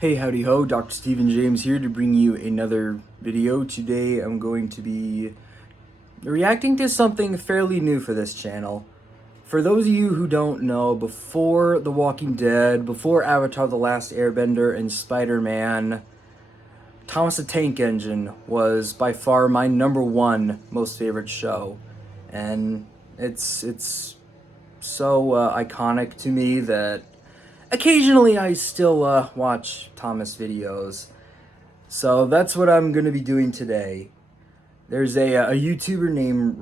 Hey, howdy ho, Dr. Stephen James here to bring you another video. Today I'm going to be reacting to something fairly new for this channel. For those of you who don't know, before The Walking Dead, before Avatar The Last Airbender and Spider-Man, Thomas the Tank Engine was by far my #1 most favorite show. And it's so iconic to me that occasionally I still watch Thomas videos. So that's what I'm going to be doing today. There's a YouTuber named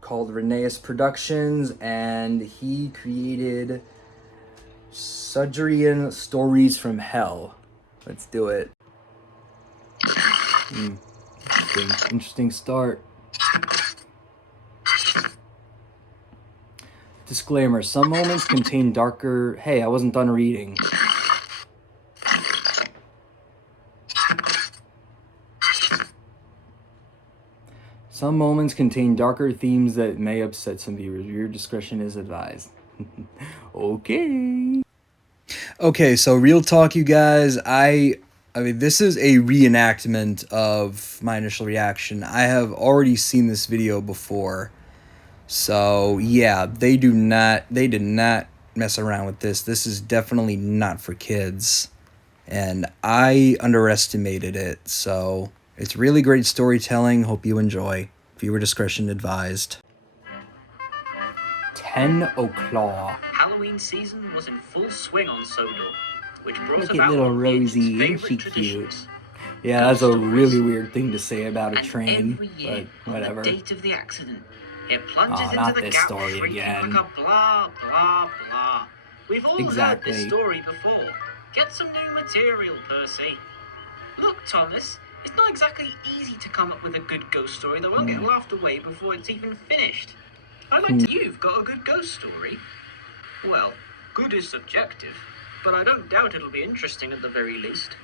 called Rheneas Productions, and he created Sudgerian Stories from Hell. Let's do it. Interesting start. Disclaimer, some moments contain darker... Hey, I wasn't done reading. Some moments contain darker themes that may upset some viewers. Your discretion is advised. Okay. Okay, so real talk, you guys. I mean, this is a reenactment of my initial reaction. I have already seen this video before. So, yeah, they did not mess around with this. This is definitely not for kids. And I underestimated it, so it's really great storytelling. Hope you enjoy. Viewer discretion advised. 10 o'clock. Halloween season was in full swing on Sodor, which brought Look at about little one of the Rosie, ancient's isn't she favourite cute? traditions. Yeah, that's a Stories. really weird thing to say about a And train, every year, but whatever. on the date of the accident, it plunges Oh, into not the this gap story shrieking again. like a blah, blah, blah. We've all heard Exactly. this story before. Get some new material, Percy. Look, Thomas, it's not exactly easy to come up with a good ghost story that won't get laughed away before it's even finished. I'd like to... You've got a good ghost story. Well, good is subjective, but I don't doubt it'll be interesting at the very least.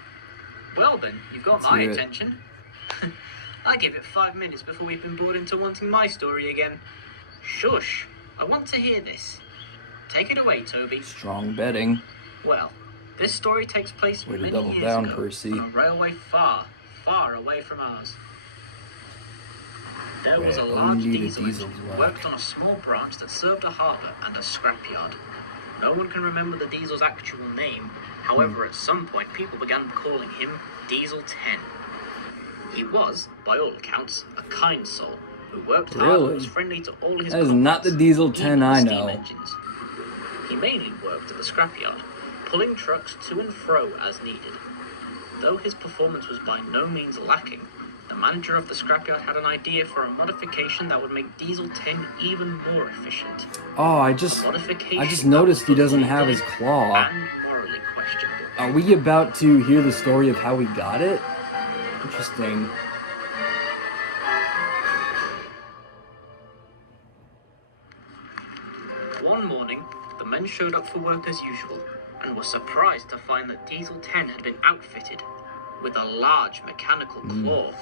Well then, you've got my attention. I give it 5 minutes before we've been bored into wanting my story again. Shush, I want to hear this. Take it away, Toby. Strong betting. Well, this story takes place Way to many double years down, ago Percy. on a railway far, far away from ours. There was a large diesel engine worked on a small branch that served a harbour and a scrapyard. No one can remember the diesel's actual name. However, at some point, people began calling him Diesel 10. He was, by all accounts, a kind soul who worked hard and was friendly to all his That is not the Diesel 10 I know. Engines. He mainly worked at the scrapyard, pulling trucks to and fro as needed. Though his performance was by no means lacking, the manager of the scrapyard had an idea for a modification that would make Diesel 10 even more efficient. Oh, I just noticed he doesn't have his claw. And morally questionable. Are we about to hear the story of how he got it? Interesting. One morning, the men showed up for work as usual, and were surprised to find that Diesel 10 had been outfitted with a large mechanical claw.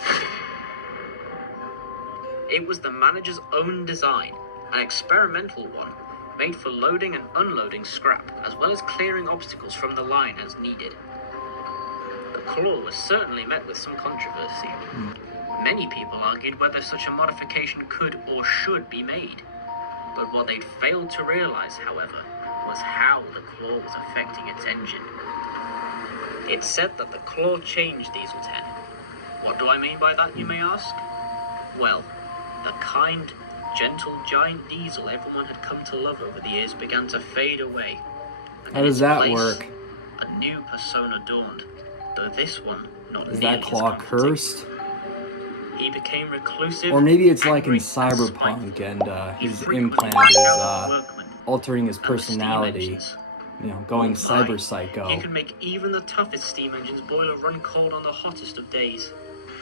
It was the manager's own design, an experimental one, made for loading and unloading scrap, as well as clearing obstacles from the line as needed. The claw was certainly met with some controversy. Many people argued whether such a modification could or should be made. But what they'd failed to realize, however, was how the claw was affecting its engine. It's said that the claw changed Diesel 10. What do I mean by that, you may ask? Well, the kind, gentle giant diesel everyone had come to love over the years began to fade away. And how does that work? A new persona dawned, though this one not Is nearly that claw as comforting. cursed? He became reclusive. Or maybe it's like in angry, Cyberpunk and his frequently implant lashed is out at workmen altering his and the steam personality. engines. You know, going Oh cyber my. psycho. He could make even the toughest steam engines boil or run cold on the hottest of days.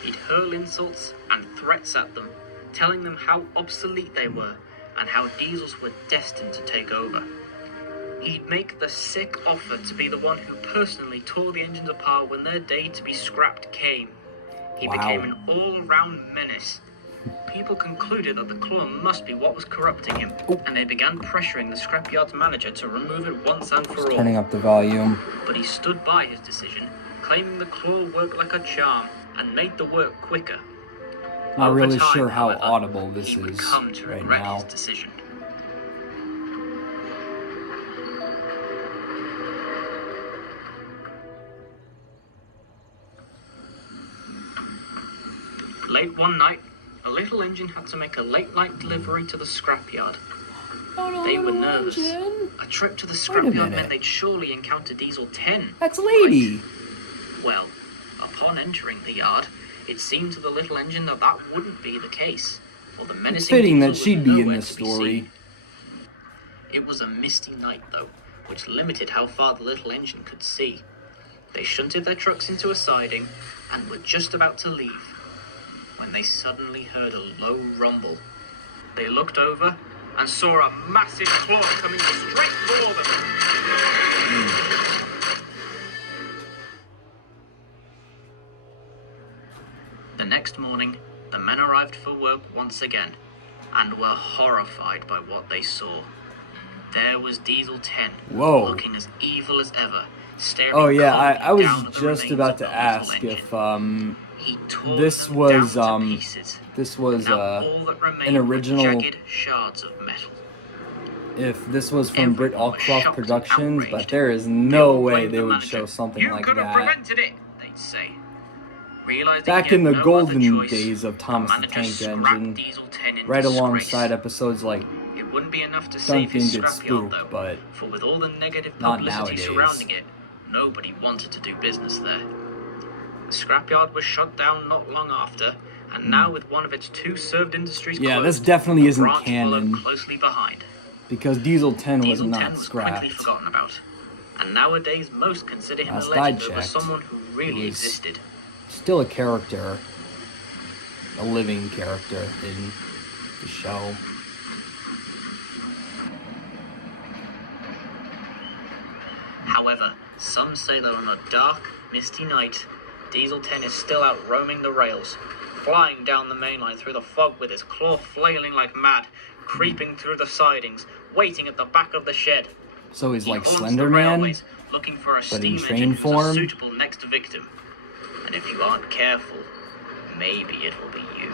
He'd hurl insults and threats at them, telling them how obsolete they were and how diesels were destined to take over. He'd make the sick offer to be the one who personally tore the engines apart when their day to be scrapped came. He became an all-round menace. people concluded that the claw must be what was corrupting him, and they began pressuring the scrapyard's manager to remove it once and for all. Turning up the volume. But he stood by his decision, claiming the claw worked like a charm and made the work quicker. Not Over really time, sure how however, audible this he would is come to right regret now. his decision. Late one night, the little engine had to make a late-night delivery to the scrapyard. They were nervous. A trip to the scrapyard meant they'd surely encounter Diesel 10. That's Lady. Right? Well, upon entering the yard, it seemed to the little engine that that wouldn't be the case. For the menacing It's fitting Diesel that was she'd be in nowhere this to be story. seen. It was a misty night, though, which limited how far the little engine could see. They shunted their trucks into a siding and were just about to leave when they suddenly heard a low rumble. They looked over and saw a massive claw coming straight for them. The next morning, the men arrived for work once again and were horrified by what they saw. There was Diesel 10, Whoa. looking as evil as ever, staring Oh yeah, I coldly was down at the just remains about of the to little ask engine. if He tore this them was down to pieces. this was Now all that remained an original, were jagged shards of metal. if this was from Britt Everyone was Allcroft shocked and Productions, but outraged. there is They no all way blamed they the would manager. show something You like could have that. prevented it, they'd say. Realizing Back he in had the no golden other choice, days of Thomas the manager Tank scrapped Engine, Diesel 10 in right disgrace. alongside episodes like It wouldn't be enough to save Duncan his Gets scrapyard, Spooked, though, but for with all the negative not publicity nowadays. surrounding it, nobody wanted to do business there. The scrapyard was shut down not long after, and now with one of its two served industries Yeah, closed, this definitely the isn't branch canon. followed closely behind. Because Diesel 10 was Diesel 10 not was quickly scrapped. forgotten about, and nowadays most consider him Last a I legend over checked, someone who really he was existed. Still a character, a living character in the show. However, some say that on a dark, misty night, Diesel 10 is still out roaming the rails, flying down the main line through the fog with his claw flailing like mad, creeping through the sidings, waiting at the back of the shed. So he's He like haunts Slender the Man, railways, looking for a but in steam train engine who's a form? suitable next victim. And if you aren't careful, maybe it will be you.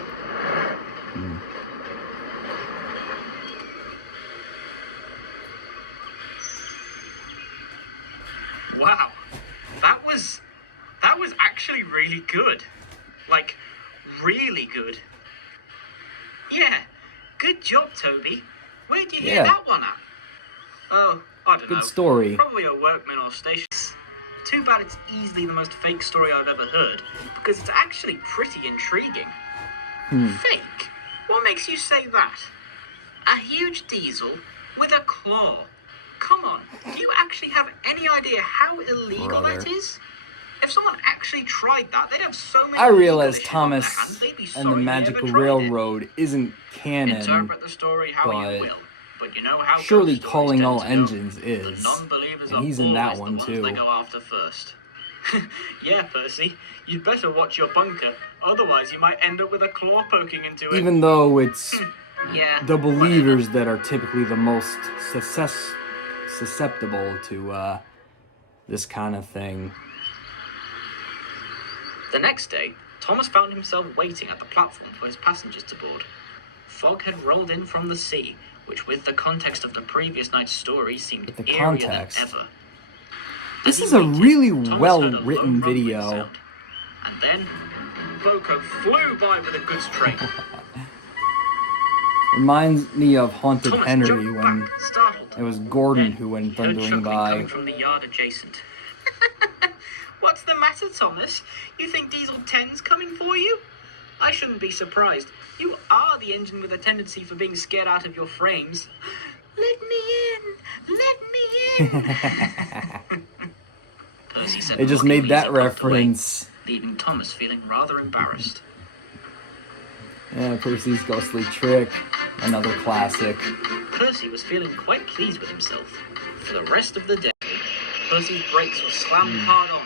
Wow, that was actually really good. Like, really good. Yeah, good job, Toby. Where'd you hear Yeah. that one at? Oh, I don't know. Good story. Probably a workman or station. Too bad it's easily the most fake story I've ever heard, because it's actually pretty intriguing. Fake? What makes you say that? A huge diesel with a claw. Come on, do you actually have any idea how illegal Brother. that is? If someone actually tried that, they'd have so many I realize legal issues on their Thomas hands, they'd be and sorry the they Magical ever tried it. Railroad isn't canon, Interpret the story how but you will, but you know how surely ghost stories calling tend all to go. engines The is. non-believers And are he's in that always the one ones too. they go after first. Yeah, Percy, you'd better watch your bunker, otherwise you might end up with a claw poking into it. Even though it's Yeah. the believers that are typically the most susceptible to this kind of thing. The next day, Thomas found himself waiting at the platform for his passengers to board. Fog had rolled in from the sea, which with the context of the previous night's story seemed With the eerier context. than ever. This As he is a waited, really Thomas heard a well-written low rumbling video. sound. And then, Boko flew by with a goods train. Reminds me of Haunted Thomas Henry jumped when back, startled. it was Gordon Then who went he heard thundering chuckling by. coming from the yard adjacent. What's the matter, Thomas? You think Diesel 10's coming for you? I shouldn't be surprised. You are the engine with a tendency for being scared out of your frames. Let me in! Let me in! Percy said They just mockingly made as that he puffed away, reference. leaving Thomas feeling rather embarrassed. Yeah, Percy's Ghostly Trick, another classic. Percy was feeling quite pleased with himself. For the rest of the day, Percy's brakes were slammed hard on,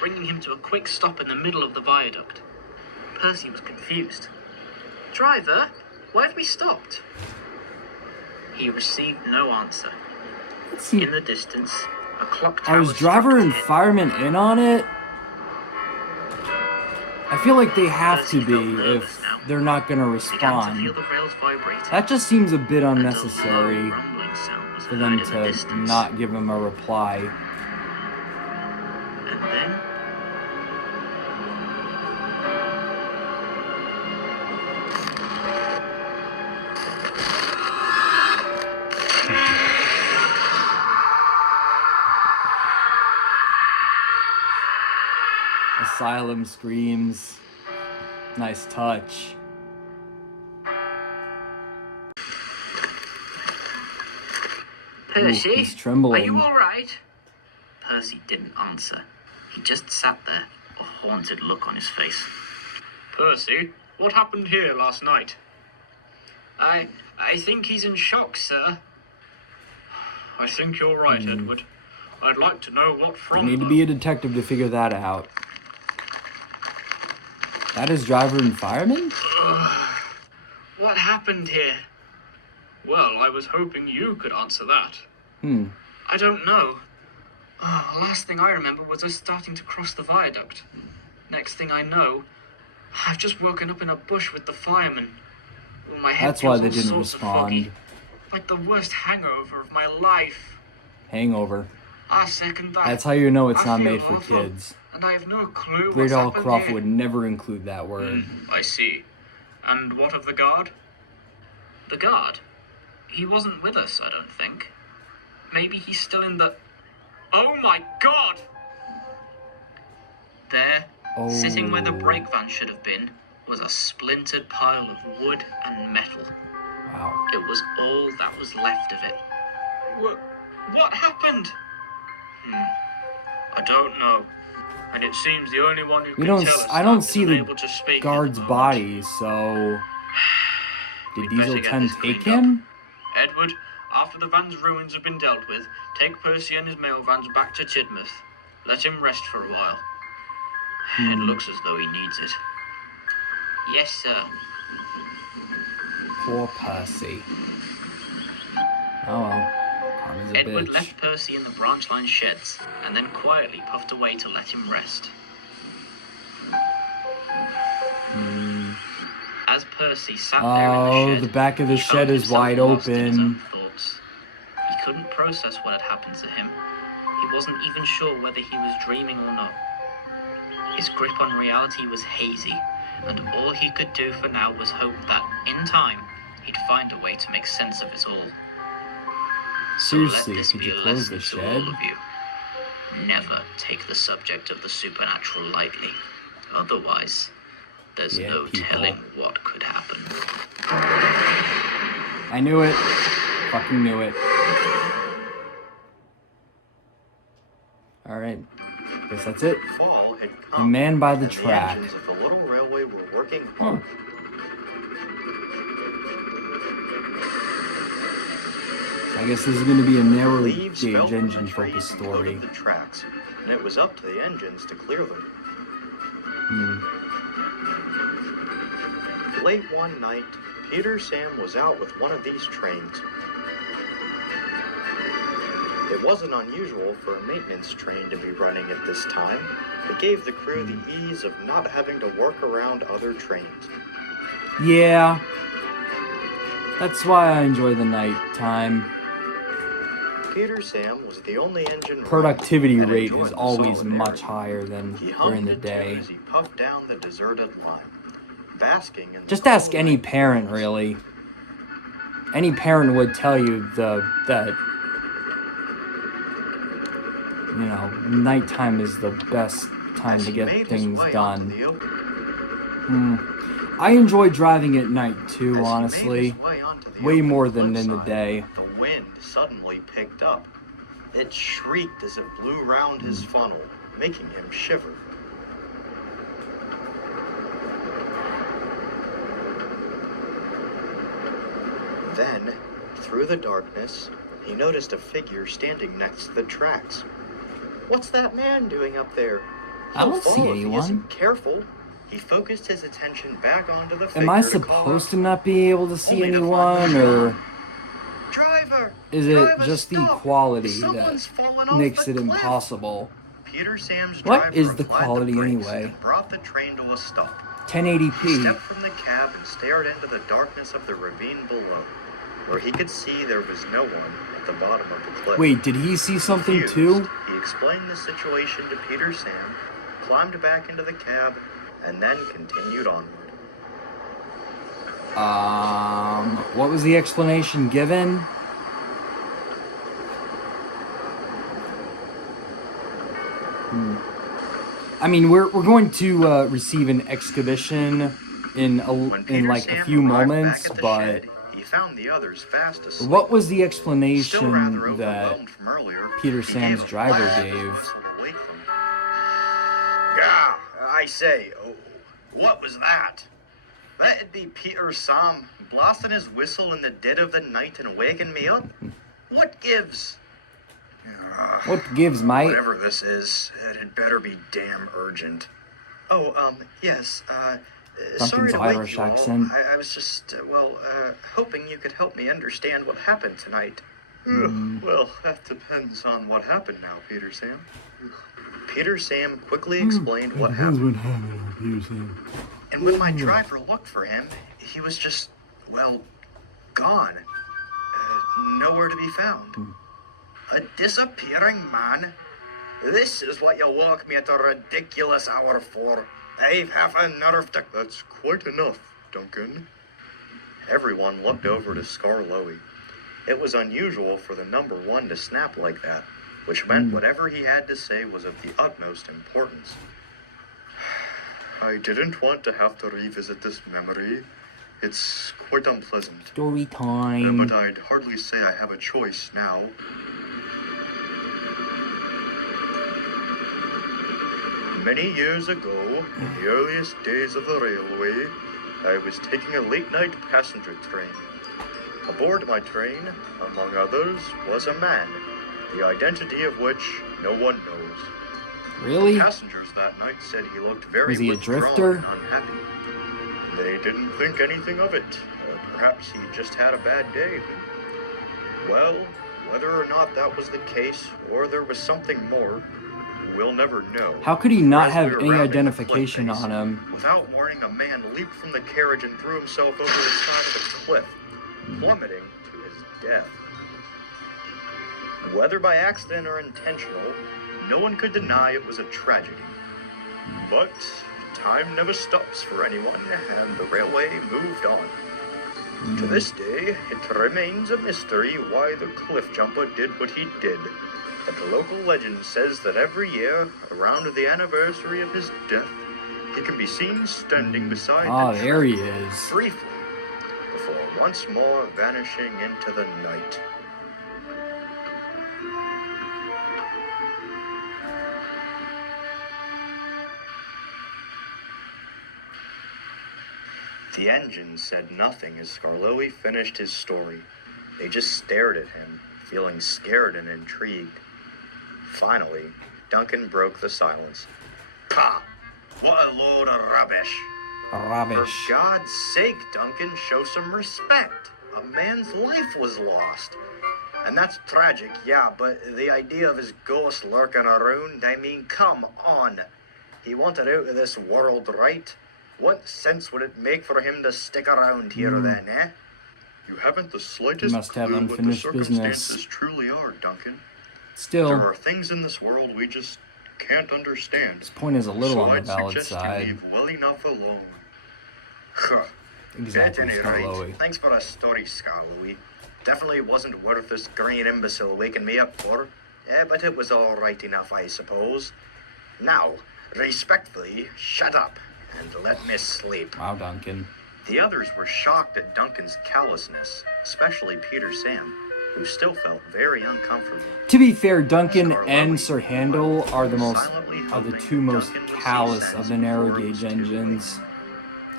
bringing him to a quick stop in the middle of the viaduct. Percy was confused. Driver, Why have we stopped? He received no answer. Let's see. In the distance, a clock Are tower his driver and struck. fireman in on it? I feel like they have Percy to felt be nervous if now. they're not going to He began to feel respond. the rails vibrating. That just seems a bit and a low unnecessary rumbling sound was for them heard in the to distance. not give him a reply. And then Asylum screams. Nice touch. Percy, Ooh, he's trembling. are you all right? Percy didn't answer. He just sat there, a haunted look on his face. Percy, what happened here last night? I think he's in shock, sir. I think you're right, Edward. I'd like to know what from. You need to be a detective to figure that out. That is driver and fireman? What happened here? Well, I was hoping you could answer that. I don't know. The last thing I remember was us starting to cross the viaduct. Next thing I know, I've just woken up in a bush with the fireman. Well, my head That's why feels they all didn't sorts of foggy. respond. Like the worst hangover of my life. Hangover. I second that. That's how you know it's I not feel made for awful, kids. And I have no clue Great what's Al happened Croft here. would never include that word. I see. And what of the guard? The guard? He wasn't with us, I don't think. Maybe he's still in the... Oh my god! There, sitting where the brake van should have been, was a splintered pile of wood and metal. Wow. It was all that was left of it. What happened? I don't know. And it seems the only one who can tell us I don't that see is the unable to speak at guard's the moment. body, so did We'd better Diesel get 10 this take cleaned him? up. Edward, after the van's ruins have been dealt with, take Percy and his mail vans back to Tidmouth. Let him rest for a while. It looks as though he needs it. Yes, sir. Poor Percy. Oh well. Karma's a Edward bitch. left Percy in the branch line sheds and then quietly puffed away to let him rest. As Percy sat there in the shed, the back of the he shed found is himself wide lost in his own open. thoughts. He couldn't process what had happened to him. He wasn't even sure whether he was dreaming or not. His grip on reality was hazy, and all he could do for now was hope that, in time, he'd find a way to make sense of it all. So Seriously, let this could be you a close lesson the to shed? all of you. Never take the subject of the supernatural lightly. Otherwise, there's Yeah, no people. telling what could happen. I knew it. Fucking knew it. Alright. Guess that's it. Fall had The come, man by the and track. the engines of the little railway were working Huh. hard. I guess this is going to be a narrow Leaves fell gauge from engine the trees focused and story. coated the tracks, and it was up to the engines to clear them. Late one night, Peter Sam was out with one of these trains. It wasn't unusual for a maintenance train to be running at this time. It gave the crew the ease of not having to work around other trains. Yeah. That's why I enjoy the nighttime. Peter Sam was the only engine running Productivity and rate enjoyed is the always solid much air. higher than He during hummed the a day. tune as he puffed down the deserted line, basking in the Just ask cool any night parent, breeze. really. Any parent would tell you that you know, nighttime is the best time As to he get made his things way done. onto the open- I enjoy driving at night as too, he made honestly. his way onto the Way open more than in the cliffside, day. The wind suddenly picked up. It shrieked as it blew round his funnel, making him shiver. Then, through the darkness, he noticed a figure standing next to the tracks. What's that man doing up there? I don't He'll see fall if he anyone. isn't careful. he focused his attention back onto the Am I figure to call supposed out, to not be able to see only to anyone, find the or driver! is it Driver, just the stop! quality Someone's that fallen off makes the it cliff. impossible? Peter Sam's What driver is the applied quality brakes anyway? and brought the train to a stop. He 1080p. stepped from the cab and stared into the darkness of the ravine below, where he could see there was no one at the bottom of the cliff. Wait, did he see something Confused, too? he explained the situation to Peter Sam, climbed back into the cab, and then continued onward. What was the explanation given? I mean, we're going to receive an exhibition in like a few moments, but he found the others fast asleep. what was the Still rather explanation that overwhelmed from earlier, Peter he Sam's gave a driver loud gave? whistle to wake them. Yeah, I say, what was that? That'd be Peter Sam blasting his whistle in the dead of the night and waking me up? What gives? What gives, mate? Whatever this is, it had better be damn urgent. Oh, yes, sorry to wake Irish you all. accent. I was just, hoping you could help me understand what happened tonight. Well, that depends on what happened now, Peter Sam. Peter Sam quickly explained what happened. And when my driver looked for him, he was just, gone. Nowhere to be found. A disappearing man? This is what you woke me at a ridiculous hour for. I've half a nerve to... That's quite enough, Duncan. Everyone looked over to Scarloey. It was unusual for the number one to snap like that, which meant whatever he had to say was of the utmost importance. I didn't want to have to revisit this memory. It's quite unpleasant. Story time. But I'd hardly say I have a choice now. Many years ago, in the earliest days of the railway, I was taking a late-night passenger train. Aboard my train, among others, was a man, the identity of which no one knows. Really? Passengers that night said he looked very Was he a withdrawn drifter? and unhappy. They didn't think anything of it. Perhaps he just had a bad day. Well, whether or not that was the case, or there was something more, we'll never know. How could he not As have we were any rounding the identification cliff face, on him? Without warning, a man leaped from the carriage and threw himself over the side of the cliff, plummeting to his death. Whether by accident or intentional, no one could deny it was a tragedy. But time never stops for anyone, and the railway moved on. To this day, it remains a mystery why the cliff jumper did what he did. But the local legend says that every year, around the anniversary of his death, he can be seen standing beside the there track, he is. briefly, before once more vanishing into the night. The engine said nothing as Scarloey finished his story. They just stared at him, feeling scared and intrigued. Finally, Duncan broke the silence. Pah! What a load of rubbish! Rubbish. For God's sake, Duncan, show some respect. A man's life was lost. And that's tragic, yeah, but the idea of his ghost lurking around, I mean, come on. He wanted out of this world, right? What sense would it make for him to stick around here then, eh? You haven't the slightest must have clue unfinished what the circumstances business. truly are, Duncan. Still, There are things in this world we just can't understand. this point is a little So on the I'd valid suggest side. you leave well enough alone. Huh. Exactly, At any Scarloey. rate, thanks for the story, Scarloey. Definitely wasn't worth this green imbecile waking me up for. But it was all right enough, I suppose. Now, respectfully, shut up and let me sleep. Wow, Duncan. The others were shocked at Duncan's callousness, especially Peter Sam, who still felt very uncomfortable. To be fair, Duncan and Sir Handel are the two most callous of the narrow gauge engines.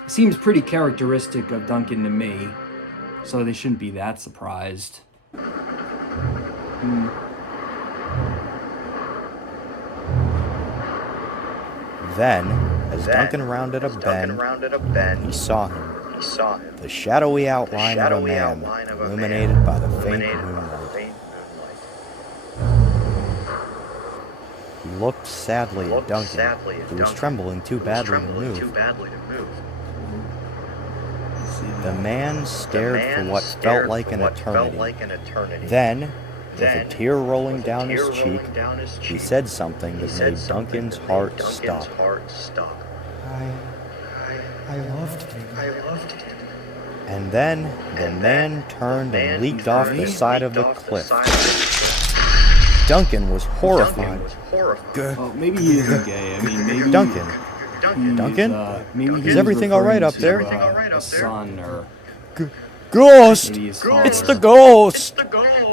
Seems pretty characteristic of Duncan to me, so they shouldn't be that surprised. Then, As Duncan rounded a bend, he saw him. The shadowy outline of a man, illuminated by the faint moonlight. He looked sadly at Duncan, who was trembling too badly to move. The man stared for what felt like an eternity. Then, with a tear rolling down his cheek, he said something that made Duncan's heart stop. I loved him. And then the man turned and leaped off the side of the cliff. Duncan was horrified. Well, maybe he isn't gay. I mean, maybe Duncan? Maybe Is everything all right up there? A son or Ghost! maybe his It's father. the ghost!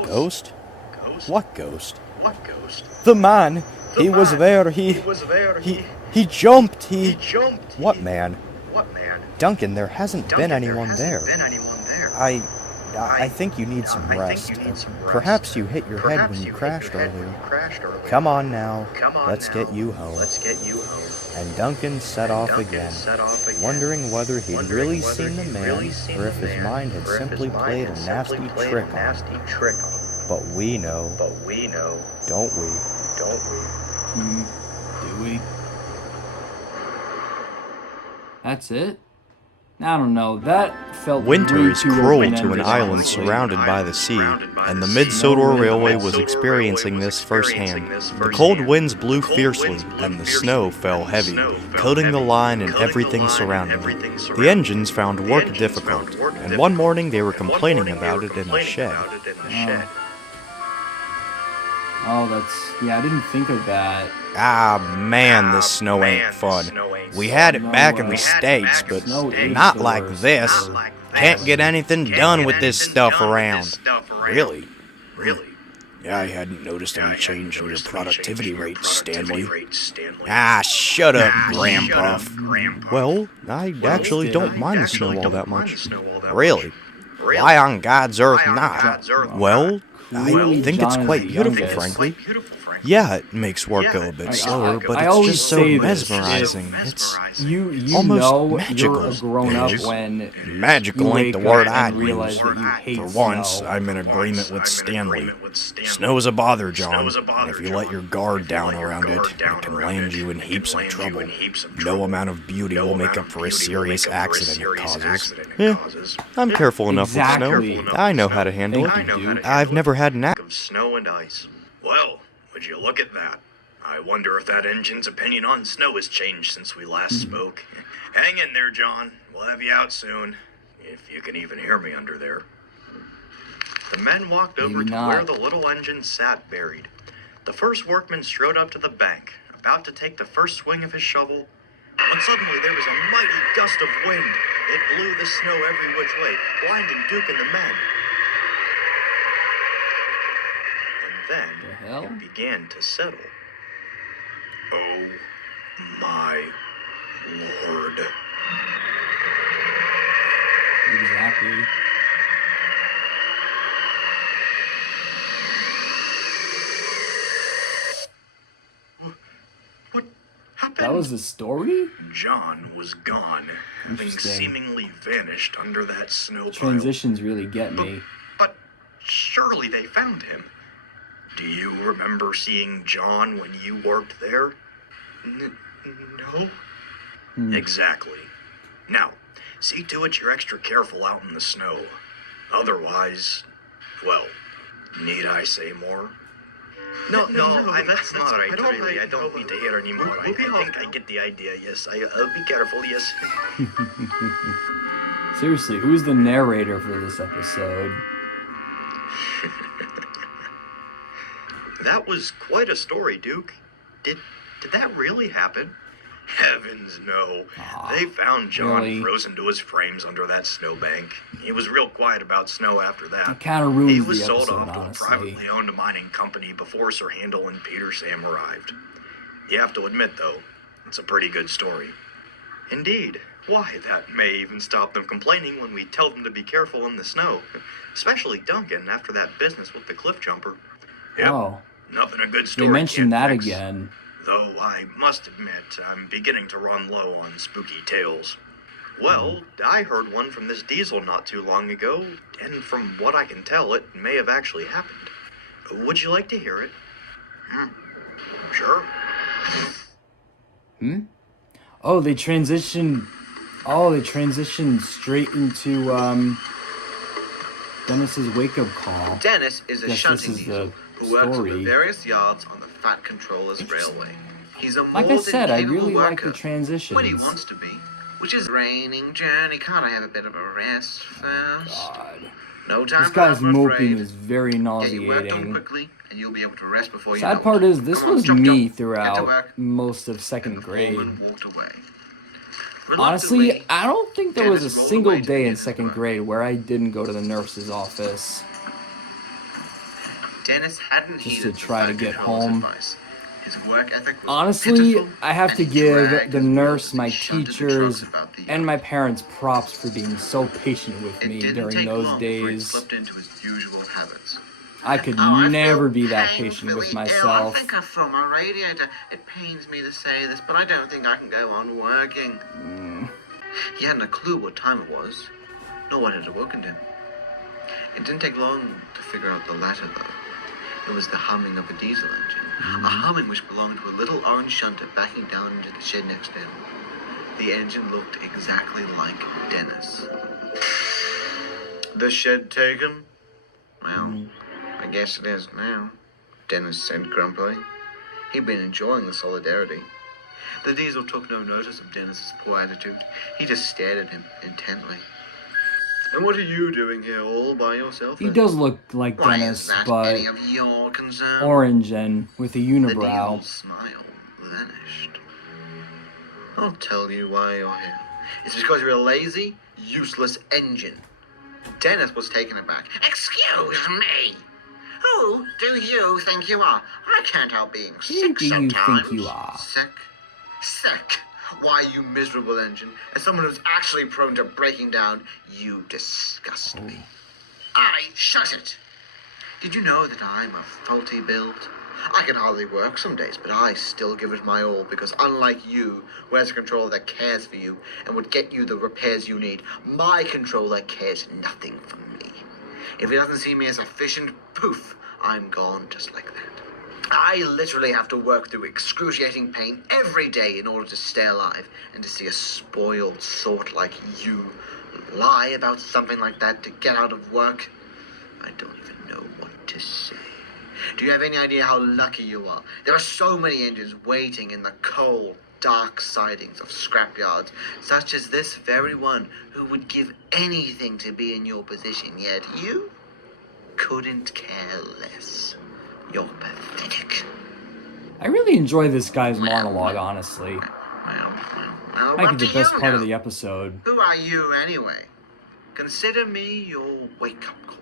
Ghost? What ghost? The man. He was there. He jumped. What man? Duncan, there hasn't been anyone there. I think you need some rest. Perhaps you hit your head when you crashed earlier. Come on now. Let's get you home. And Duncan set off again, wondering whether he'd really seen the man or if his mind had simply played a nasty trick on him. But we know, don't we? Do we? That's it? I don't know. That felt Winter way is too cruel to open-ended, an island honestly. surrounded by the sea, and the Mid-Sodor Railway was experiencing this firsthand. The cold winds blew fiercely, and the snow fell heavy, coating the line and everything surrounding it. The engines found work difficult, and one morning they were complaining about it in a shed. Oh, yeah, I didn't think of that. Ah, man, this snow ain't fun. We had it back in the States, but not like this. Can't get anything done with this stuff around. Really? Yeah, I hadn't noticed any change in your productivity rate, Stanley. Ah, shut up, Rhenprod. Well, I actually don't mind the snow all that much. Really? Why on God's earth not? Well, I think it's quite beautiful, frankly. Yeah, it makes work go a bit slower, but it's just so mesmerizing. It's You almost know magical. you're a grown-up when Magical you ain't the wake word up I'd and realize use. that you hate For once, snow. I'm in agreement with Stanley. Snow's a bother, John, and if you let your guard down around it, it can land you in heaps of trouble. No amount of beauty will make up for a serious accident it causes. Yeah, I'm careful enough with Exactly. snow. I know how to handle Thank it. you, dude. I've never had an accident. Of snow and ice. Well, would you look at that? I wonder if that engine's opinion on snow has changed since we last spoke. Hang in there, John. We'll have you out soon. If you can even hear me under there. The men walked over Maybe to not. where the little engine sat buried. The first workman strode up to the bank, about to take the first swing of his shovel, when suddenly there was a mighty gust of wind. It blew the snow every which way, blinding Duke and the men. And The hell? then it began to settle. Oh my lord. Exactly. What happened? That was the story? John was gone, having Interesting. seemingly vanished under that snow pile. Transitions really get me. But surely they found him. Do you remember seeing John when you worked there? No. Exactly. Now, see to it you're extra careful out in the snow. Otherwise, well, need I say more? No, that's not right. I don't need to hear anymore. I think I get the idea. Yes, I'll be careful. Yes. Seriously, who's the narrator for this episode? That was quite a story, Duke. Did that really happen? Heavens, no. They found John really? frozen to his frames under that snowbank. He was real quiet about snow after that. It kind of ruins He the was sold episode, off to a honestly. privately owned mining company before Sir Handel and Peter Sam arrived. You have to admit, though, it's a pretty good story. Indeed. Why, that may even stop them complaining when we tell them to be careful in the snow. Especially Duncan after that business with the cliff jumper. Yep, Oh, nothing a good they story mentioned can't that fix. again. Though I must admit, I'm beginning to run low on spooky tales. Well, I heard one from this diesel not too long ago, and from what I can tell, it may have actually happened. Would you like to hear it? Sure. Oh, they transitioned straight into Dennis's wake-up call. Dennis is a Yes, shunting this is diesel the who works on story. the various yards on the Fat Controllers Railway. He's a Like I more than said, I capable really like worker the transitions. when he wants to be, which is raining journey. Can't I have a bit of a rest first? God. No time This for guy's that, I'm moping afraid. is very Get your work done nauseating. quickly, and you'll be able to rest before you know Sad it. part is, this Come on, was jump, me jump. Get to throughout work. most of And second the grade. foreman walked away. Honestly, Reluctantly, I don't think there was a Dennis rolled single away to day in begin his second work. grade where I didn't go to the nurse's office. Dennis hadn't Just heeded to try the to Fat get Controller's home. advice. His work ethic was Honestly, pitiful, I have and to he give dragged the his nurse, wheels my as he shunted the teachers, trucks about the and yard. my parents props for being so patient with It me didn't during take those long before he days. slipped into his usual habits. I could I never feel be that patient with painfully ill. I myself. think I feel my radiator. It pains me to say this, but I don't think I can go on working. He hadn't a clue what time it was, nor what had awakened him. It didn't take long to figure out the latter, though. It was the humming of a diesel engine, a humming which belonged to a little orange shunter backing down into the shed next to him. The engine looked exactly like Dennis. The shed taken? Well, I guess it is now, Dennis said grumpily. He'd been enjoying the solidarity. The diesel took no notice of Dennis's poor attitude. He just stared at him intently. And what are you doing here all by yourself? He then? does look like Why Dennis, is that but any of your concern? orange and with a The unibrow. diesel's smile vanished. I'll tell you why you're here. It's because you're a lazy, useless engine. Dennis was taken aback. Excuse me! Who do you think you are? I can't help being sick do you think sometimes. you are? Sick? Sick? Why, you miserable engine. As someone who's actually prone to breaking down, you disgust me. Shut it! Did you know that I'm a faulty build? I can hardly work some days, but I still give it my all because unlike you, who has a controller that cares for you and would get you the repairs you need, my controller cares nothing for me. If it doesn't see me as efficient, poof, I'm gone just like that. I literally have to work through excruciating pain every day in order to stay alive, and to see a spoiled sort like you lie about something like that to get out of work, I don't even know what to say. Do you have any idea how lucky you are? There are so many engines waiting in the cold, dark sidings of scrapyards, such as this very one, who would give anything to be in your position, yet you couldn't care less. You're pathetic. I really enjoy this guy's monologue, honestly. Well, Might what be do the best you part of know? the episode. Who are you, anyway? Consider me your wake-up call.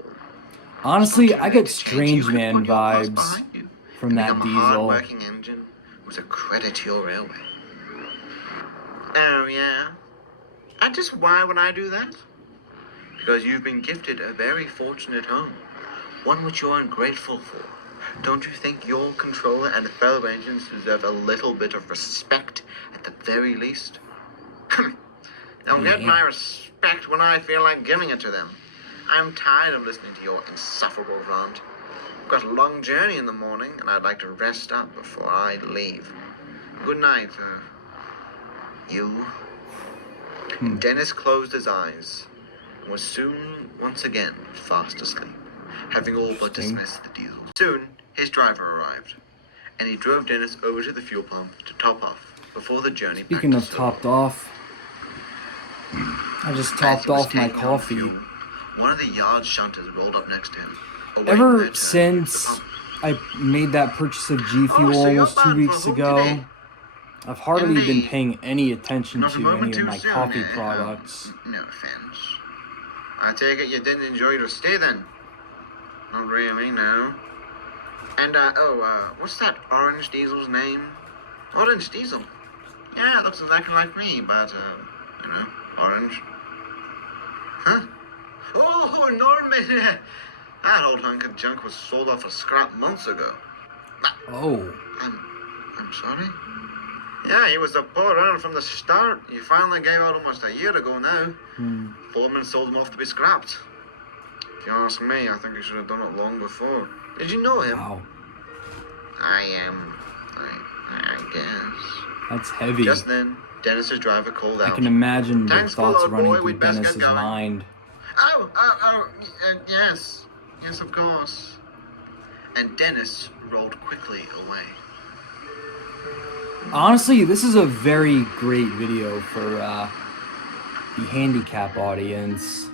Honestly, I get Change Strange you Man when you pass vibes behind you. from And that become a diesel. hard-working engine was a credit to your railway. Oh, yeah? And just why would I do that? Because you've been gifted a very fortunate home, one which you're ungrateful for. Don't you think your controller and fellow engines deserve a little bit of respect at the very least? They'll get my respect when I feel like giving it to them. I'm tired of listening to your insufferable rant. I've got a long journey in the morning, and I'd like to rest up before I leave. Good night, you. And Dennis closed his eyes and was soon once again fast asleep, having all but dismissed the diesel. Soon, his driver arrived, and he drove Dennis over to the fuel pump to top off before the journey Speaking back of to topped off, I just As topped he was off my taking on coffee. fuel, one of the yard shunters rolled up next to him. awaiting Ever their turn since to pump. I made that purchase of G Oh, Fuel so you're almost 2 bound for weeks home ago, today? I've hardly been Indeed. paying any attention Not a to moment any of too my soon, coffee eh? products. No offense. I take it you didn't enjoy your stay then? Not really, no. And, what's that orange diesel's name? Orange Diesel. Yeah, it looks exactly like me, but, orange. Huh? Oh, Norman! That old hunk of junk was sold off for scrap months ago. Oh, I'm sorry? Yeah, he was a poor runner from the start. He finally gave out almost a year ago now. Foreman sold him off to be scrapped. If you ask me, I think he should have done it long before. Did you know him? Wow. I guess. That's heavy. Just then, Dennis's driver called out. I can imagine the Thanks, thoughts Lord running boy, through we'd best get Dennis's going. mind. Yes. Yes, of course. And Dennis rolled quickly away. Honestly, this is a very great video for the handicap audience.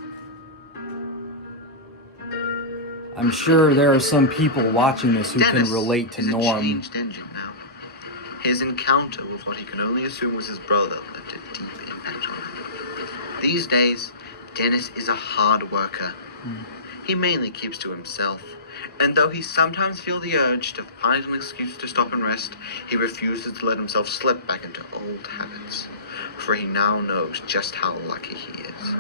I'm sure there are some people watching this who Dennis can relate to is a Norm. changed engine now. His encounter with what he can only assume was his brother left a deep impact on him. These days, Dennis is a hard worker. He mainly keeps to himself. And though he sometimes feels the urge to find an excuse to stop and rest, he refuses to let himself slip back into old habits. For he now knows just how lucky he is.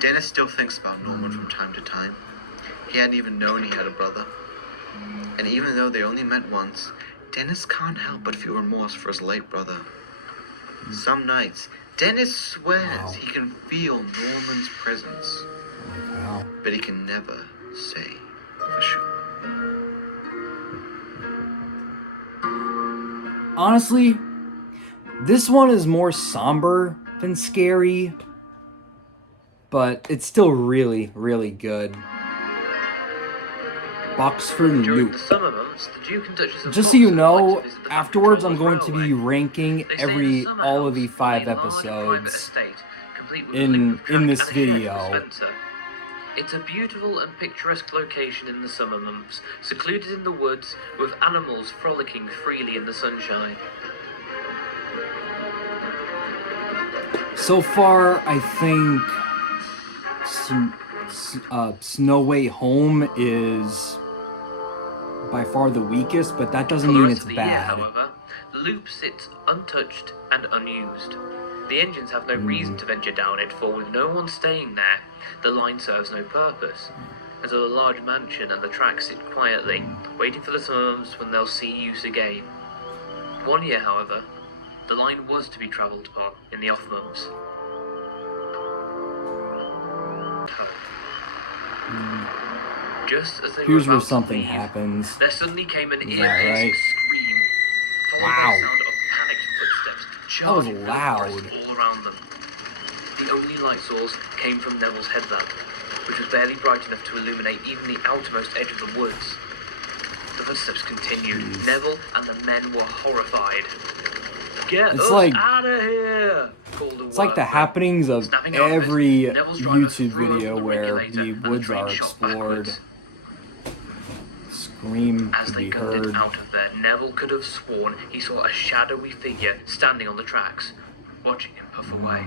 Dennis still thinks about Norman from time to time. He hadn't even known he had a brother. And even though they only met once, Dennis can't help but feel remorse for his late brother. Some nights, Dennis swears he can feel Norman's presence. Wow. But he can never say for sure. Honestly, this one is more somber than scary, but it's still really, really good. Box for During Loop. the summer months, the Duke and Duchess of Just so you Portsmouth know, like to visit the afterwards I'm Rhenprod going to be railway. ranking They stay in a summer all of the house 5 on a large private episodes estate, complete with a in link with track this and a shed for video. Spencer. It's a beautiful and picturesque location in the summer months, secluded in the woods, with animals frolicking freely in the sunshine. So far, I think Snow Way Home is by far the weakest, but that doesn't For the mean rest it's of the year, bad. however, the loop sits untouched and unused. The engines have no reason to venture down it, for with no one staying there, the line serves no purpose. Until the large mansion and the track sit quietly, waiting for the summer months when they'll see use again. One year, however, the line was to be travelled upon in the off months. Just as they Here's were where about to something leave, happens. there suddenly came an Is that ear-piercing right? scream, followed by Wow. the sound of panicked footsteps That was charging through the loud. forest all around them. The only light source came from Neville's headlamp, which was barely bright enough to illuminate even the outermost edge of the woods. The footsteps continued. Neville and the men were horrified. Get It's us like- out of here! Called a It's like the workman. happenings of Snapping out of it, every Neville's driver YouTube threw video open the where regulator the and the woods train are shot explored. backwards. Scream As could they be gunned it heard. out of there, Neville could have sworn he saw a shadowy figure standing on the tracks, watching him puff away.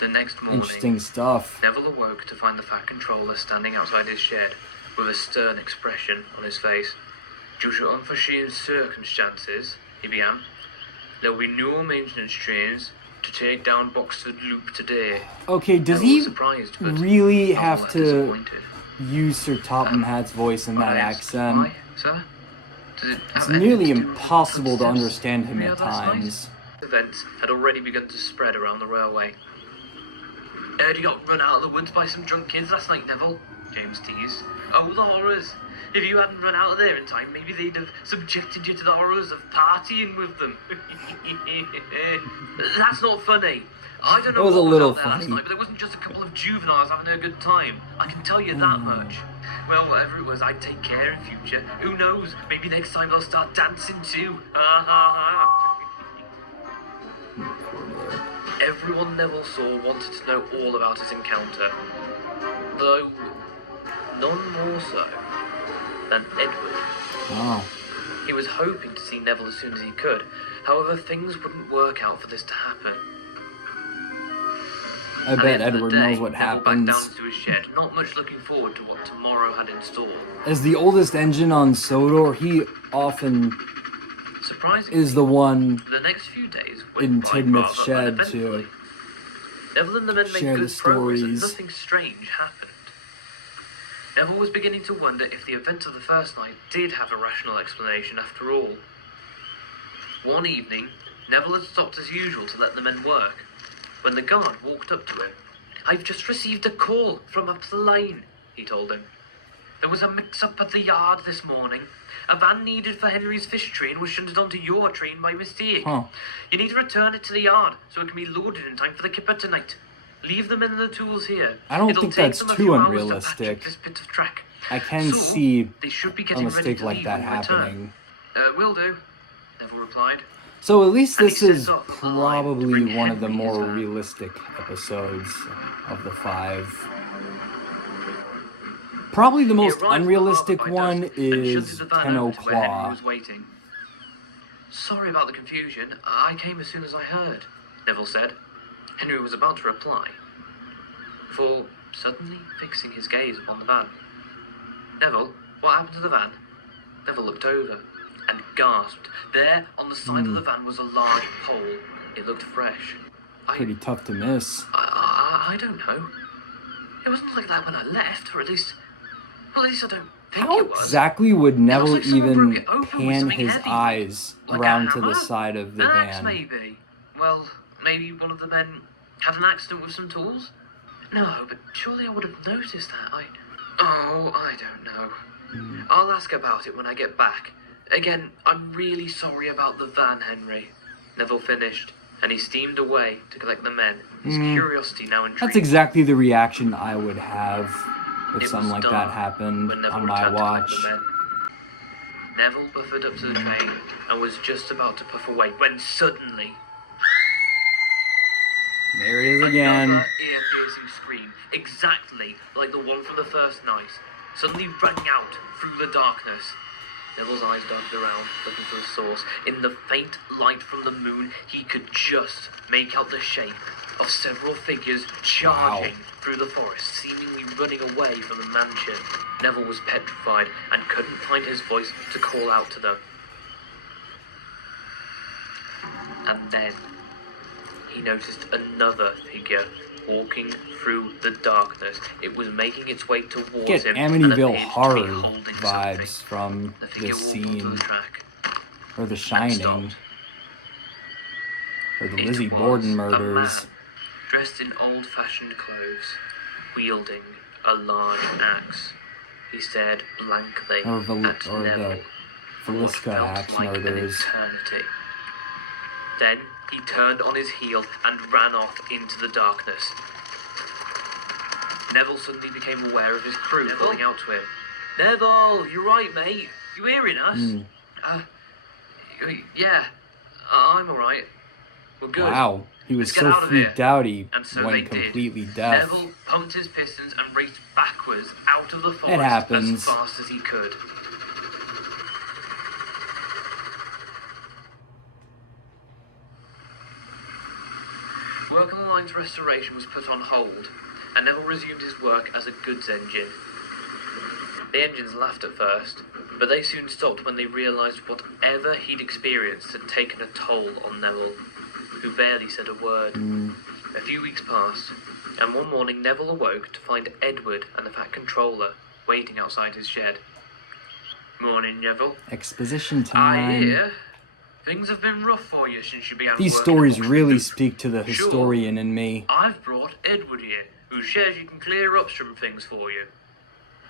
The next morning, Interesting stuff. Neville awoke to find the Fat Controller standing outside his shed with a stern expression on his face. Due to unforeseen circumstances, he began, there will be no maintenance trains to take down Boxford Loop today. Okay, does Neville he was surprised, but really not have all that to disappointed. use Sir Topham Hatt's voice in that I asked, accent? Why, sir? Does it It's have anything nearly to do with impossible to footsteps understand him we at heard last night? times. Events had already begun to spread around the railway. Heard you got run out of the woods by some drunk kids last night, Neville, James teased. Oh, the horrors! If you hadn't run out of there in time, maybe they'd have subjected you to the horrors of partying with them. That's not funny. I don't know It was what a little out there last funny. night, but it wasn't just a couple of juveniles having a good time. I can tell you that much. Well, whatever it was, I'd take care in future. Who knows? Maybe next time they'll start dancing too. Ha ha ha. Everyone Neville saw wanted to know all about his encounter, though none more so than Edward. Wow. He was hoping to see Neville as soon as he could. However, things wouldn't work out for this to happen. I At the bet end of the Edward day, knows what Neville backed happens. down to his shed, not much looking forward to what tomorrow had in store. As the oldest engine on Sodor, he often Surprisingly, is the one the next few days went in by Tidmouth's rather shed uneventfully. to Neville and the men made share good the progress and stories. nothing strange happened. Neville was beginning to wonder if the events of the first night did have a rational explanation after all. One evening, Neville had stopped as usual to let the men work, when the guard walked up to him. "I've just received a call from a plane," he told him. "There was a mix-up at the yard this morning. A van needed for Henry's fish train was shunted onto your train by mistake. Huh. You need to return it to the yard so it can be loaded in time for the kipper tonight. Leave them in the tools here. I don't It'll think take that's them a too few hours to patch unrealistic. up this bit of track. I can So, see they should be a getting ready mistake to like leave that when we return." happening. Will do," Neville replied. So at least And he this set is off a line to probably bring one of the Henry his more van. realistic episodes of the 5. Probably the He most arrived unrealistic by one dusk and is shunted the van Ten over to where Henry O'Claw. was waiting. "Sorry about the confusion. I came as soon as I heard," Neville said. Henry was about to reply, for suddenly fixing his gaze upon the van. "Neville, what happened to the van?" Neville looked over and gasped. There, on the side of the van, was a large hole. It looked fresh. Pretty tough to miss. I don't know. It wasn't like that when I left, or at least I don't think How it was. exactly would Neville like someone even broke it open with pan something his heavy, eyes like a around to the hammer? side of the An axe, van? maybe. Well, maybe one of the men had an accident with some tools? No, but surely I would have noticed that. I don't know. I'll ask about it when I get back. Again, I'm really sorry about the van, Henry. Neville finished, and he steamed away to collect the men, his curiosity now intrigued. That's exactly the reaction I would have if It something was like that dark happened when Neville on my returned to collect watch. the men. Neville buffered up to the train and was just about to puff away when suddenly There it is again. another ear-piercing scream, exactly like the one from the first night, suddenly rang out through the darkness. Neville's eyes darted around, looking for a source. In the faint light from the moon, he could just make out the shape of several figures charging through the forest, seemingly running away from the mansion. Neville was petrified and couldn't find his voice to call out to them. And then he noticed another figure walking through the darkness. It was making its way towards Get him. and Amityville appeared to be horror holding vibes something. from The figure this walked onto scene, the track or The and Shining, stopped. or the It Lizzie was Borden a murders. man, dressed in old-fashioned clothes, wielding a large axe. He stared blankly Or at the Neville for what Velisca felt axe like murders. an eternity. Then he turned on his heel and ran off into the darkness. Neville suddenly became aware of his crew calling out to him. "Neville, you right, mate? You hearing us?" Yeah, I'm alright. We're good. Wow, he was Let's get so out of here." freaked out he And so went they completely did. deaf. Neville pumped his pistons and raced backwards out of the forest happens. as fast as he could. Work on the line's restoration was put on hold, and Neville resumed his work as a goods engine. The engines laughed at first, but they soon stopped when they realised whatever he'd experienced had taken a toll on Neville, who barely said a word. A few weeks passed, and one morning Neville awoke to find Edward and the Fat Controller waiting outside his shed. "Morning, Neville. Exposition I time. hear things have been rough for you since you began These working stories at really Oxford. speak to the historian in me. I've brought Edward here, who shares you can clear up some things for you.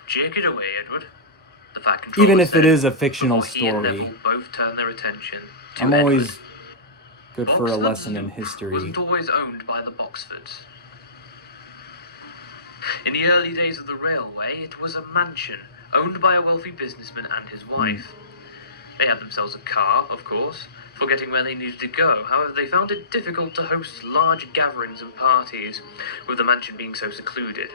Take it away, Edward." The Fat Controller Even if it said, is a fictional before he and story, Neville both turned their attention to I'm Edward. always good for a Oxford lesson in Zoo history. wasn't always owned by the Boxfords. In the early days of the railway, it was a mansion owned by a wealthy businessman and his wife. They had themselves a car, of course, for getting where they needed to go. However, they found it difficult to host large gatherings and parties, with the mansion being so secluded.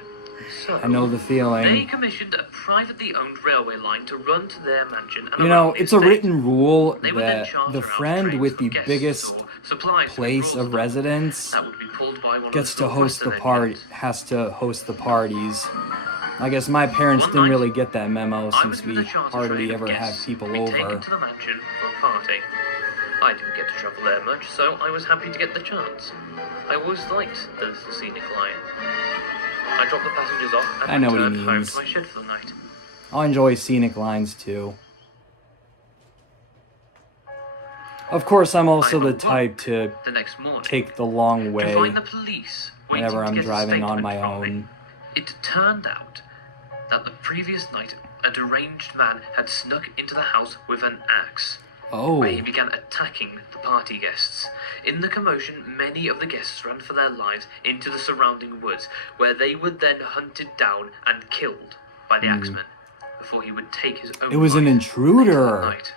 So, I know the they feeling. commissioned a privately owned railway line to run to their mansion. And You know, around the it's a estate. written rule They would then that charter the out friend trains with for the guests biggest or supplies to place rural of stores. residence That would be pulled by one gets of to the host the Northwestern party, engines. has to host the parties. I guess my parents One didn't night, really get that memo I was since with we a charter hardly train of ever have guests people to be taken over. to the mansion for a party. I didn't get to travel there much, so I was happy to get the chance. I always liked the little scenic line. I dropped the passengers off and I know what he returned home means. to my shed for the night. I'll enjoy scenic lines too. Of course, I'm also the type to The next morning, take the long to way find the police waiting whenever to I'm get a driving on statement my from me. own. It turned out that the previous night, a deranged man had snuck into the house with an axe, where he Oh, began attacking the party guests. In the commotion, many of the guests ran for their lives into the surrounding woods, where they were then hunted down and killed by the axeman, before he would take his own it was an life intruder. later that night.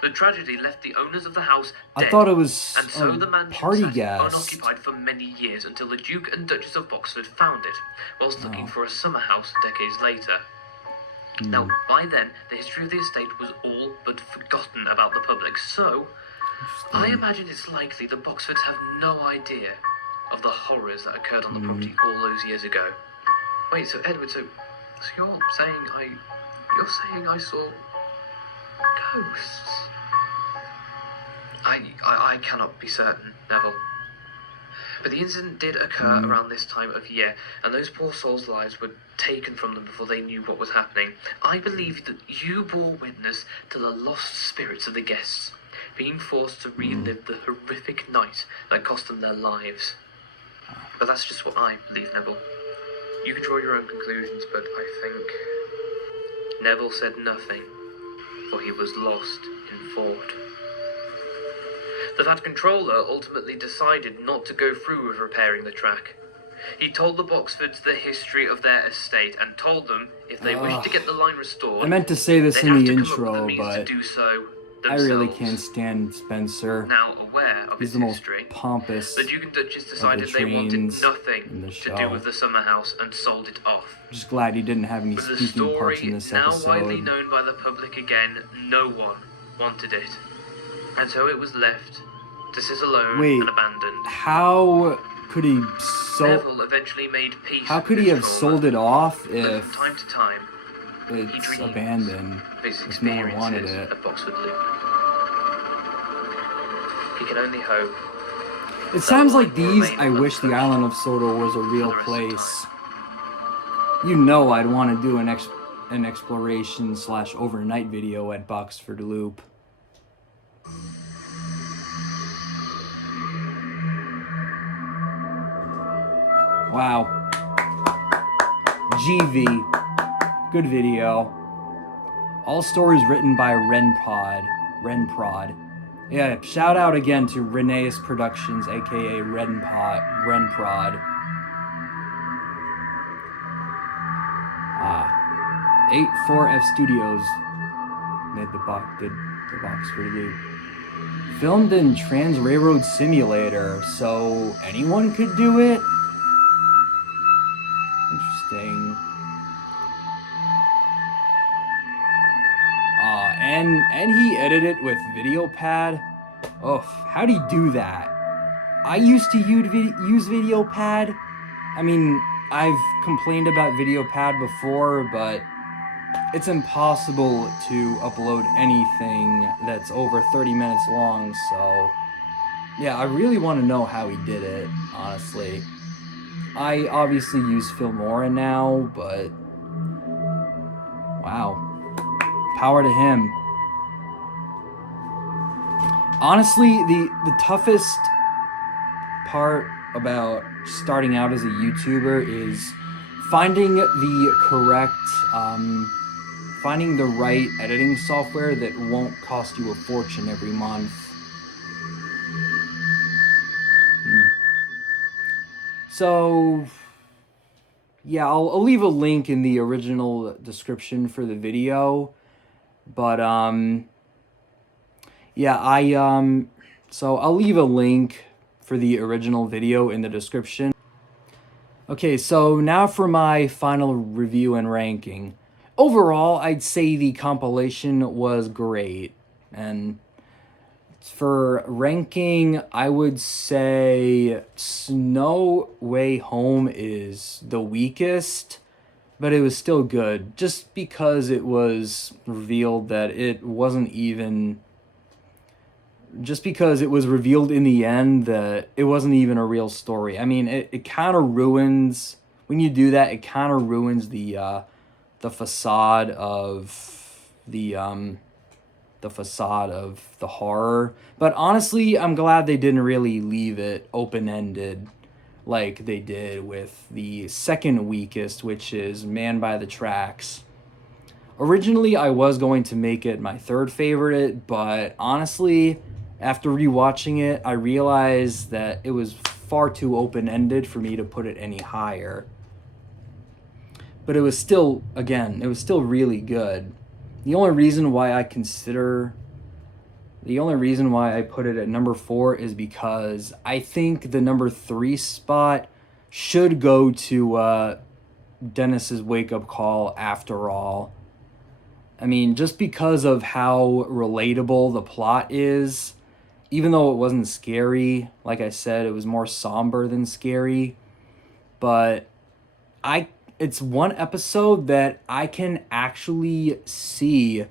The tragedy left the owners of the house dead, I thought it was and so the a mansion party sat guest. unoccupied for many years until the Duke and Duchess of Boxford found it, whilst looking for a summer house decades later. Now, by then, the history of the estate was all but forgotten about the public, so I imagine it's likely the Boxfords have no idea of the horrors that occurred on the property all those years ago. Wait, so Edward, so you're saying I saw ghosts? I cannot be certain, Neville. But the incident did occur around this time of year, and those poor souls' lives were taken from them before they knew what was happening. I believe that you bore witness to the lost spirits of the guests, being forced to relive the horrific night that cost them their lives. But that's just what I believe, Neville. You can draw your own conclusions, but I think Neville said nothing, for he was lost in thought. The Fat Controller ultimately decided not to go through with repairing the track. He told the Boxfords the history of their estate and told them if they wished to get the line restored, I meant to say this they'd in have the to come up with intro, the means but to do so I themselves. really can't stand Spencer. Now aware of He's his the most history, pompous the Duke and Duchess of decided the they wanted trains in nothing the to show. do with the summer house and sold it off. I'm just glad he didn't have any With the speaking parts story in this now widely episode. known by the public again, no one wanted it. And so it was left to sit alone Wait, and abandoned. how could he Neville eventually made peace How with could he this have trauma, sold it off but if from time to time, he it's dreams abandoned? of his If no one wanted experiences it. at Boxwood Loop. He can only hope. It sounds like will these, remain I wish the untouched island of Sodor was a real for the rest of place. You know I'd want to do an exploration / overnight video at Boxford Loop. Wow. GV. Good video. All stories written by Rhenprod. Yeah, shout out again to Reneus Productions, aka Rhenprod. 84F Studios did the Boxford Loop. Filmed in Trans Railroad Simulator, so anyone could do it? Interesting. And he edited it with VideoPad. Oh, how'd he do that? I used to use VideoPad. I mean, I've complained about VideoPad before, but it's impossible to upload anything that's over 30 minutes long, so yeah, I really want to know how he did it, honestly. I obviously use Filmora now, but wow. Power to him. Honestly, the toughest part about starting out as a YouTuber is finding the correct, finding the right editing software that won't cost you a fortune every month. So, yeah, I'll leave a link in the original description for the video, but, yeah, so I'll leave a link for the original video in the description. Okay, so now for my final review and ranking. Overall, I'd say the compilation was great, and for ranking, I would say Snow Way Home is the weakest, but it was still good, just because it was revealed that it wasn't even... Just because it was revealed in the end that it wasn't even a real story. I mean, it kind of ruins when you do that, it kind of ruins the facade of the facade of the horror. But honestly, I'm glad they didn't really leave it open-ended like they did with the second weakest, which is Man by the Tracks. Originally, I was going to make it my third favorite, but honestly, after rewatching it, I realized that it was far too open-ended for me to put it any higher. But it was still, again, it was still really good. The only reason why I put it at number 4 is because I think the number 3 spot should go to Dennis's wake-up call after all. I mean, just because of how relatable the plot is, even though it wasn't scary, like I said, it was more somber than scary. But it's one episode that I can actually see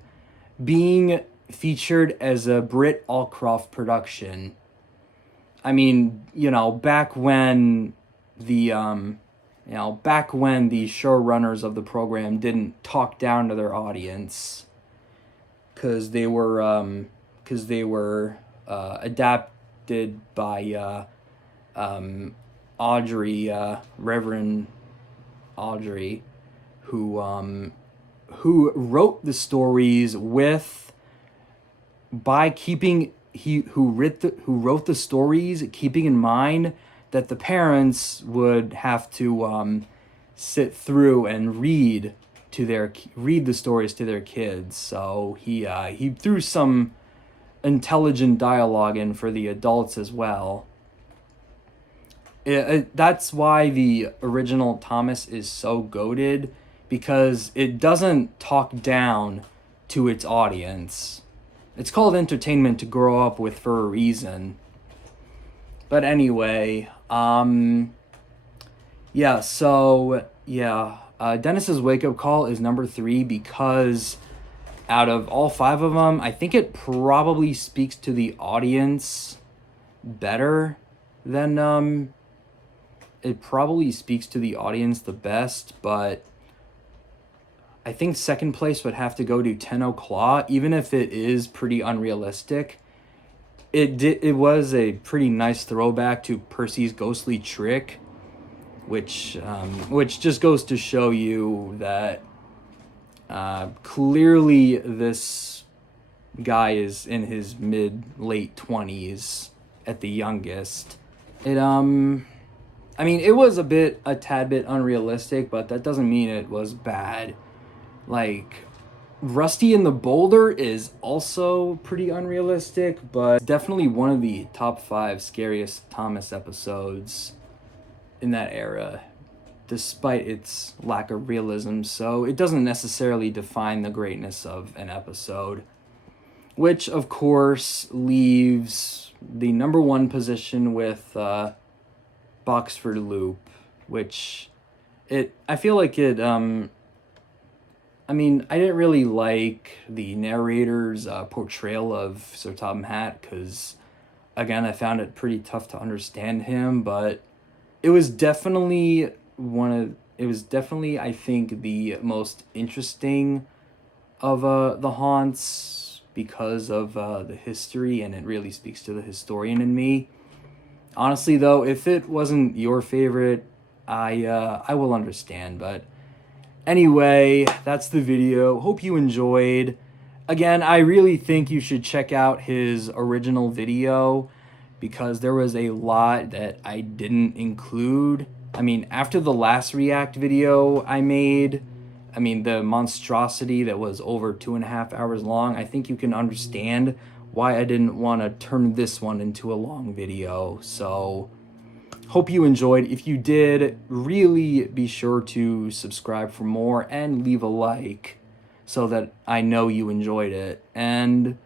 being featured as a Britt Allcroft production. I mean, back when the showrunners of the program didn't talk down to their audience, because they were adapted by Audrey, Reverend Audrey, who wrote the stories who wrote the stories keeping in mind that the parents would have to sit through and read the stories to their kids. So he threw some intelligent dialogue in for the adults as well. That's why the original Thomas is so goated, because it doesn't talk down to its audience. It's called entertainment to grow up with for a reason. But anyway, Dennis's wake-up call is number 3 because out of all 5 of them, I think it probably speaks to the audience better than it probably speaks to the audience the best, but I think second place would have to go to 10 O'Clock, even if it is pretty unrealistic. It was a pretty nice throwback to Percy's ghostly trick, which just goes to show you that clearly this guy is in his late 20s at the youngest. It was a tad bit unrealistic, but that doesn't mean it was bad. Like, Rusty and the Boulder is also pretty unrealistic, but definitely one of the top 5 scariest Thomas episodes in that era, despite its lack of realism. So it doesn't necessarily define the greatness of an episode, which of course leaves the number 1 position with Boxford Loop, which I feel like it I didn't really like the narrator's portrayal of Sir Topham Hatt, because again, I found it pretty tough to understand him, but it was definitely I think the most interesting of the haunts because of the history, and it really speaks to the historian in me. Honestly though, if it wasn't your favorite, I will understand, but anyway, that's the video. Hope you enjoyed. Again, I really think you should check out his original video, because there was a lot that I didn't include. After the last React video I made, the monstrosity that was over 2.5 hours long, I think you can understand why I didn't want to turn this one into a long video. So, hope you enjoyed. If you did, really be sure to subscribe for more and leave a like so that I know you enjoyed it. And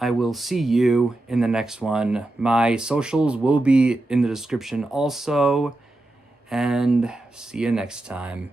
I will see you in the next one. My socials will be in the description also. And see you next time.